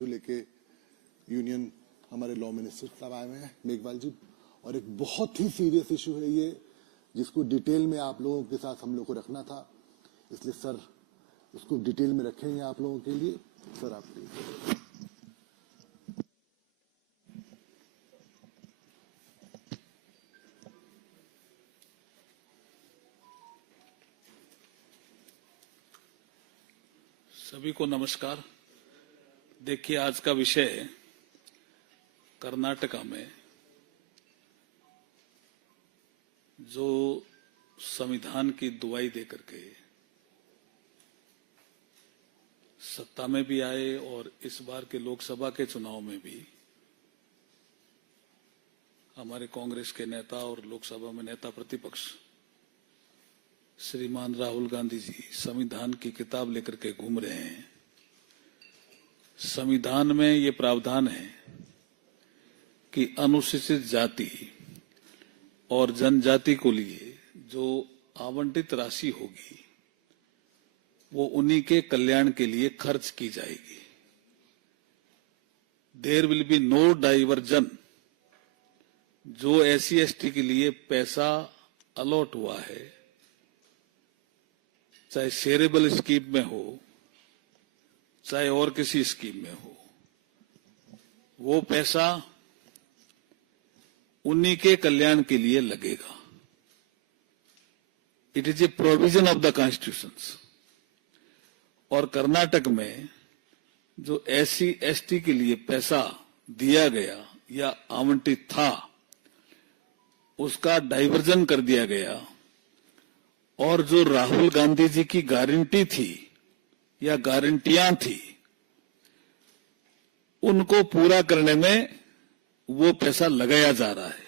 लेके यूनियन हमारे law minister साहब आए हुए हैं मेघवाल जी, और एक बहुत ही सीरियस इशू है ये, जिसको डिटेल में आप लोगों के साथ हम लोग को रखना था, इसलिए सर उसको डिटेल में रखेंगे आप लोगों के लिए। सर आप प्लीज। सभी को नमस्कार। देखिए, आज का विषय कर्नाटका में जो संविधान की दुहाई देकर के सत्ता में भी आए और इस बार के लोकसभा के चुनाव में भी हमारे कांग्रेस के नेता और लोकसभा में नेता प्रतिपक्ष श्रीमान राहुल गांधी जी संविधान की किताब लेकर के घूम रहे हैं। संविधान में ये प्रावधान है कि अनुसूचित जाति और जनजाति को लिए जो आवंटित राशि होगी वो उन्हीं के कल्याण के लिए खर्च की जाएगी। There will be no diversion. जो एससी एसटी के लिए पैसा अलॉट हुआ है, चाहे शेयरेबल स्कीम में हो चाहे और किसी स्कीम में हो, वो पैसा उन्हीं के कल्याण के लिए लगेगा। It is a provision of the constitution. और कर्नाटक में जो एससी एसटी के लिए पैसा दिया गया या आवंटित था, उसका डाइवर्जन कर दिया गया, और जो राहुल गांधी जी की गारंटी थी या गारंटियां थी, उनको पूरा करने में वो पैसा लगाया जा रहा है।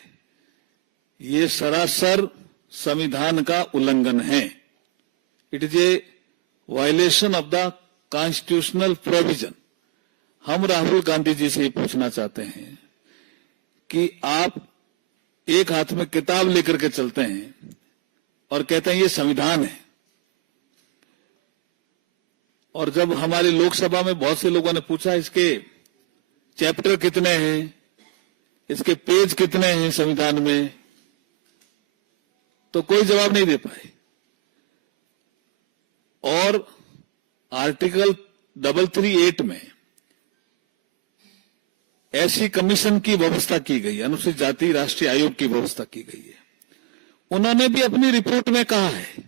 ये सरासर संविधान का उल्लंघन है। It is a violation of the constitutional provision. हम राहुल गांधी जी से पूछना चाहते हैं कि आप एक हाथ में किताब लेकर के चलते हैं और कहते हैं ये संविधान है, और जब हमारी लोकसभा में बहुत से लोगों ने पूछा इसके चैप्टर कितने हैं, इसके पेज कितने हैं संविधान में, तो कोई जवाब नहीं दे पाए। और आर्टिकल 338 में ऐसी कमीशन की व्यवस्था की गई, अनुसूचित जाति राष्ट्रीय आयोग की व्यवस्था की गई है। उन्होंने भी अपनी रिपोर्ट में कहा है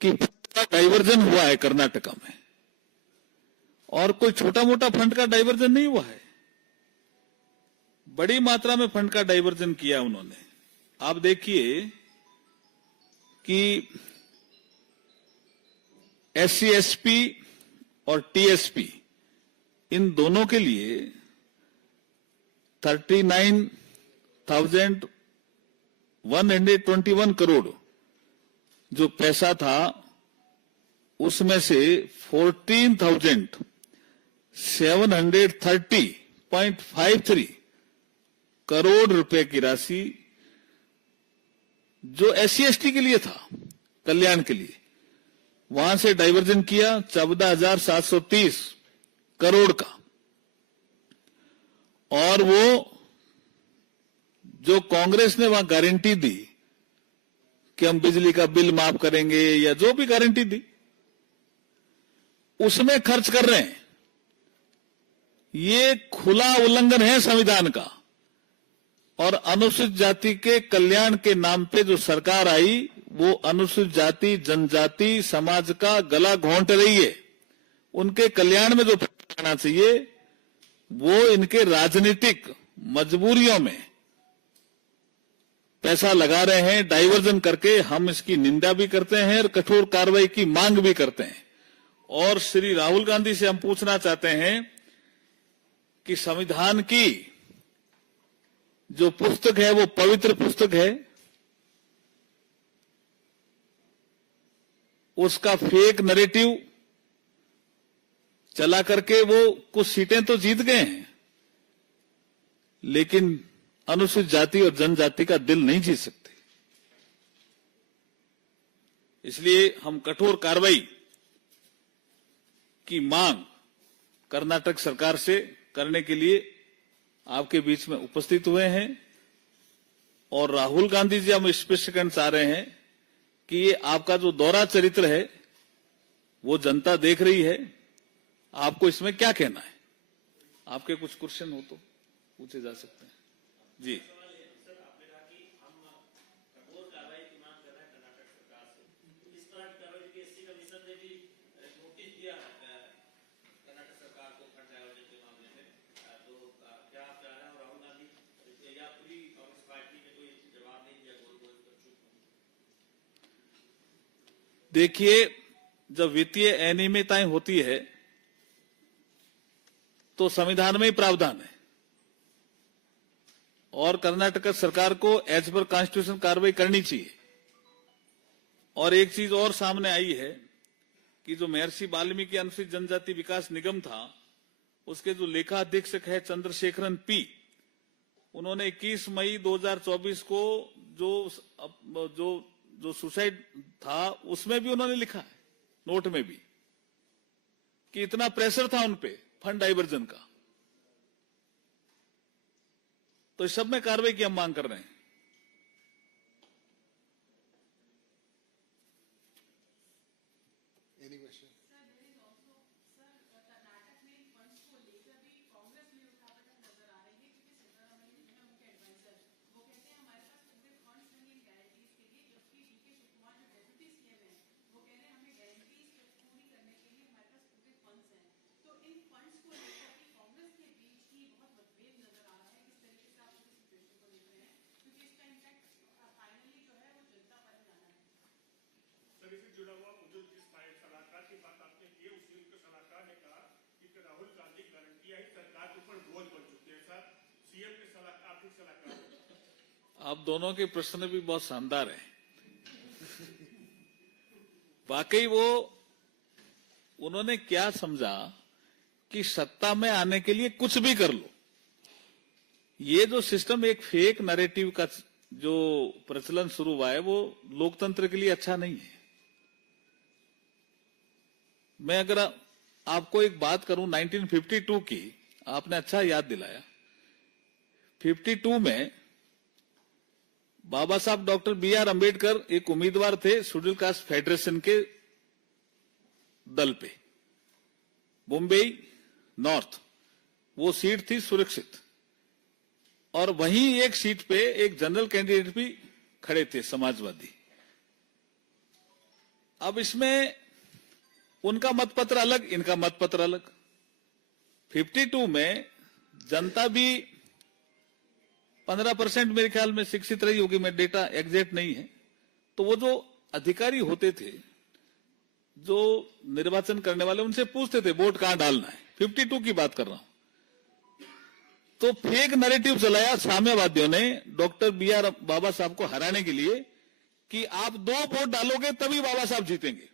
कि डाइवर्जन हुआ है कर्नाटका में, और कोई छोटा मोटा फंड का डाइवर्जन नहीं हुआ है, बड़ी मात्रा में फंड का डाइवर्जन किया उन्होंने। आप देखिए कि एससी एसपी और टीएसपी इन दोनों के लिए 39,121 करोड़ जो पैसा था, उसमें से 14,730.53 करोड़ रुपए की राशि जो एससी एसटी के लिए था, कल्याण के लिए, वहां से डाइवर्जन किया 14,730 करोड़ का। और वो जो कांग्रेस ने वहां गारंटी दी कि हम बिजली का बिल माफ करेंगे या जो भी गारंटी दी, उसमें खर्च कर रहे हैं। ये खुला उल्लंघन है संविधान का। और अनुसूचित जाति के कल्याण के नाम पे जो सरकार आई, वो अनुसूचित जाति जनजाति समाज का गला घोंट रही है। उनके कल्याण में जो आना चाहिए वो इनके राजनीतिक मजबूरियों में पैसा लगा रहे हैं, डाइवर्जन करके। हम इसकी निंदा भी करते हैं और कठोर कार्रवाई की मांग भी करते हैं। और श्री राहुल गांधी से हम पूछना चाहते हैं कि संविधान की जो पुस्तक है वो पवित्र पुस्तक है, उसका फेक नैरेटिव चला करके वो कुछ सीटें तो जीत गए हैं, लेकिन अनुसूचित जाति और जनजाति का दिल नहीं जीत सकते। इसलिए हम कठोर कार्रवाई की मांग कर्नाटक सरकार से करने के लिए आपके बीच में उपस्थित हुए हैं। और राहुल गांधी जी, हम स्पष्ट करना चाह रहे हैं कि ये आपका जो दोहरा चरित्र है वो जनता देख रही है। आपको इसमें क्या कहना है? आपके कुछ क्वेश्चन हो तो पूछे जा सकते हैं। जी, देखिए, जब वित्तीय अनियमितताएं होती है तो संविधान में ही प्रावधान है और कर्नाटक सरकार को एज पर कॉन्स्टिट्यूशन कार्रवाई करनी चाहिए। और एक चीज और सामने आई है कि जो महर्षि वाल्मीकि अनुसूचित जनजाति विकास निगम था, उसके जो लेखा अधीक्षक है चंद्रशेखरन पी, उन्होंने 21 मई 2024 को जो सुसाइड था उसमें भी उन्होंने लिखा है, नोट में भी, कि इतना प्रेशर था उनपे फंड डाइवर्जन का। तो इस सब में कार्रवाई की हम मांग कर रहे हैं। Any question? जुड़ा हुआ मुझे जिस सलाहकार की बात आपने की उसी उनके सलाहकार ने कहा कि राहुल गांधी गारंटियां ही सरकार के ऊपर बोझ बन चुकी है। सर, सीएम के सलाहकार, आर्थिक सलाहकार, आप दोनों के प्रश्न भी बहुत शानदार हैं। वाकई वो उन्होंने क्या समझा कि सत्ता में आने के लिए कुछ भी कर लो। ये जो सिस्टम, एक फेक नैरेटिव का जो प्रचलन शुरू हुआ है, वो लोकतंत्र के लिए अच्छा नहीं है। मैं अगर आपको एक बात करूं 1952 की, आपने अच्छा याद दिलाया। 52 में बाबा साहब डॉक्टर बी.आर. अंबेडकर एक उम्मीदवार थे शेड्यूल कास्ट फेडरेशन के दल पे, मुंबई नॉर्थ, वो सीट थी सुरक्षित। और वहीं एक सीट पे एक जनरल कैंडिडेट भी खड़े थे, समाजवादी। अब इसमें उनका मतपत्र अलग, इनका मतपत्र अलग। 52 में जनता भी 15% मेरे ख्याल में शिक्षित रही होगी, मैं डेटा एग्जैक्ट नहीं है। तो वो जो अधिकारी होते थे, जो निर्वाचन करने वाले, उनसे पूछते थे वोट कहां डालना है। 52 की बात कर रहा हूं। तो फेक नैरेटिव चलाया साम्यवादियों ने डॉक्टर बी.आर. बाबा साहब को हराने के लिए कि आप 2 वोट डालोगे तभी बाबा साहब जीतेंगे।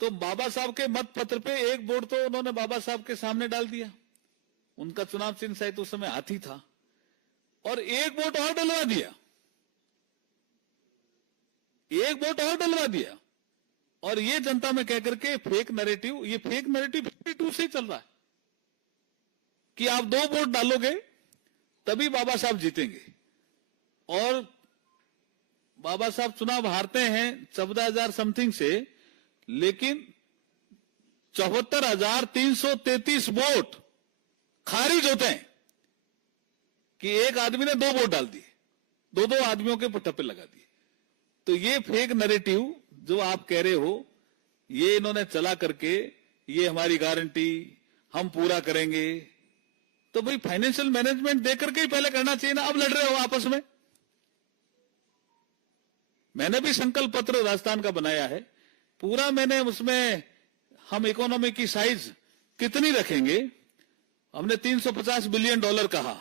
तो बाबा साहब के मत पत्र पे 1 वोट तो उन्होंने बाबा साहब के सामने डाल दिया। उनका चुनाव चिन्ह शायद उस समय हाथी था। और 1 वोट और डलवा दिया, 1 वोट और डलवा दिया। और ये जनता में कहकर के फेक नैरेटिव, ये फेक नैरेटिव 52 से चल रहा है कि आप 2 वोट डालोगे तभी बाबा साहब जीतेंगे। और बाबा साहब चुनाव हारते हैं 14,000 समथिंग से, लेकिन 74,333 वोट खारिज होते हैं कि एक आदमी ने 2 वोट डाल दिए, 2 आदमियों के ठप्पे लगा दिए। तो ये फेक नैरेटिव जो आप कह रहे हो, ये इन्होंने चला करके, ये हमारी गारंटी, हम पूरा करेंगे। तो भाई फाइनेंशियल मैनेजमेंट देकर के ही पहले करना चाहिए ना। अब लड़ रहे हो आपस में। मैंने भी संकल्प पत्र राजस्थान का बनाया है पूरा। मैंने उसमें हम इकोनॉमी की साइज कितनी रखेंगे, हमने $350 बिलियन कहा।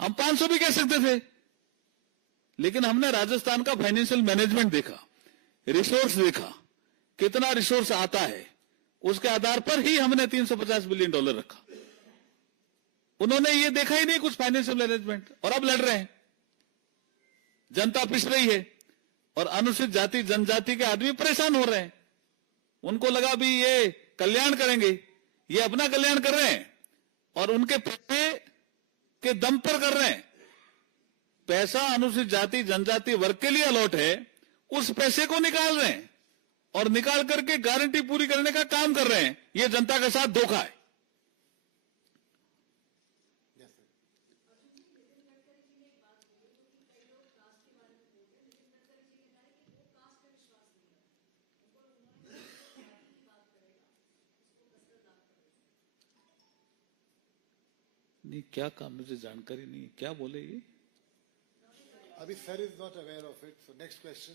हम 500 भी कह सकते थे, लेकिन हमने राजस्थान का फाइनेंशियल मैनेजमेंट देखा, रिसोर्स देखा, कितना रिसोर्स आता है, उसके आधार पर ही हमने $350 बिलियन रखा। उन्होंने ये देखा ही नहीं कुछ फाइनेंशियल मैनेजमेंट, और अब लड़ रहे हैं। जनता पिस रही है और अनुसूचित जाति जनजाति के आदमी परेशान हो रहे हैं। उनको लगा भी ये कल्याण करेंगे। ये अपना कल्याण कर रहे हैं और उनके पैसे के दम पर कर रहे हैं। पैसा अनुसूचित जाति जनजाति वर्ग के लिए अलॉट है, उस पैसे को निकाल रहे हैं और निकाल करके गारंटी पूरी करने का काम कर रहे हैं। ये जनता के साथ धोखा है। नहीं, क्या काम, मुझे जानकारी नहीं है, क्या बोले ये? अभी sir is not aware of it, so next question.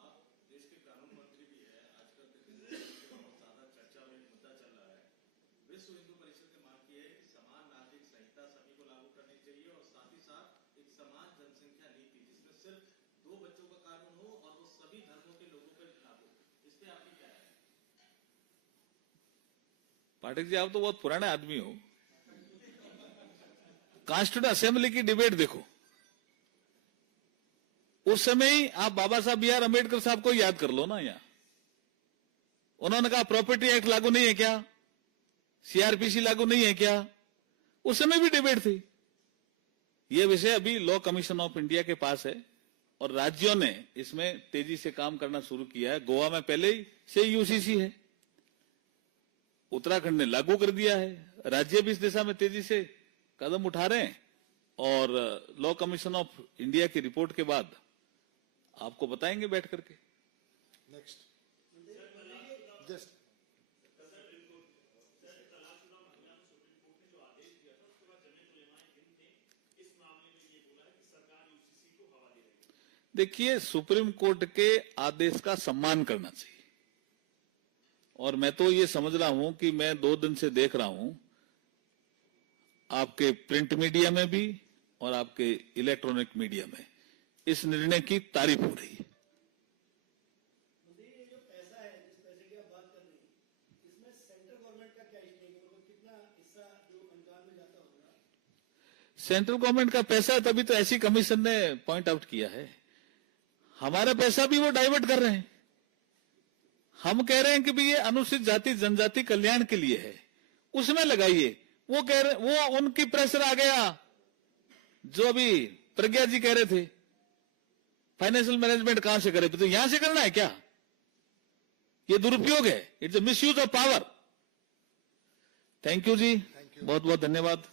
आप देश के कानून मंत्री भी है, आजकल बहुत ज्यादा चर्चा में मुद्दा चल रहा है। विश्व हिंदू परिषद ने मांग की है कि समान नागरिक संहिता सभी को लागू करनी चाहिए और साथ ही साथ एक समान जनसंख्या नीति जिसमें सिर्फ 2 बच्चों का कानून हो और वो सभी धर्मों के लोगों पर लागू हो। इस पे आपकी क्या है? पाठक जी, आप तो बहुत पुराने आदमी हो। कॉन्स्टिट्यूंट असेंबली की डिबेट देखो, उस समय ही आप बाबा साहब बी आर अम्बेडकर साहब को याद कर लो ना। यहां उन्होंने कहा प्रॉपर्टी एक्ट लागू नहीं है क्या, सीआरपीसी लागू नहीं है क्या? उस समय भी डिबेट थी। यह विषय अभी लॉ कमीशन ऑफ इंडिया के पास है और राज्यों ने इसमें तेजी से काम करना शुरू किया है। गोवा में पहले ही से यूसीसी है, उत्तराखंड ने लागू कर दिया है, राज्य भी इस दिशा में तेजी से कदम उठा रहे हैं और लॉ कमीशन ऑफ इंडिया की रिपोर्ट के बाद आपको बताएंगे बैठ करके। नेक्स्ट जस्ट देखिए, सुप्रीम कोर्ट के आदेश का सम्मान करना चाहिए और मैं तो ये समझ रहा हूं कि मैं 2 दिन से देख रहा हूं आपके प्रिंट मीडिया में भी और आपके इलेक्ट्रॉनिक मीडिया में इस निर्णय की तारीफ हो रही है। ये जो पैसा है, जिस पैसे की आप बात कर रहे हैं, इसमें सेंट्रल गवर्नमेंट का क्या स्टेक है? मतलब कितना हिस्सा जो अनुदान में जाता होगा? सेंट्रल गवर्नमेंट का पैसा है, तभी तो ऐसी कमीशन ने पॉइंट आउट किया है। हमारा पैसा भी वो डाइवर्ट कर रहे हैं। हम कह रहे हैं कि भाई ये अनुसूचित जाति जनजाति कल्याण के लिए है, उसमें लगाइए। वो कह रहे, वो उनकी प्रेशर आ गया जो अभी प्रज्ञा जी कह रहे थे, फाइनेंशियल मैनेजमेंट कहां से करे, तो यहां से करना है क्या? ये दुरुपयोग है, it's a misuse of power. Thank you ji, बहुत बहुत धन्यवाद।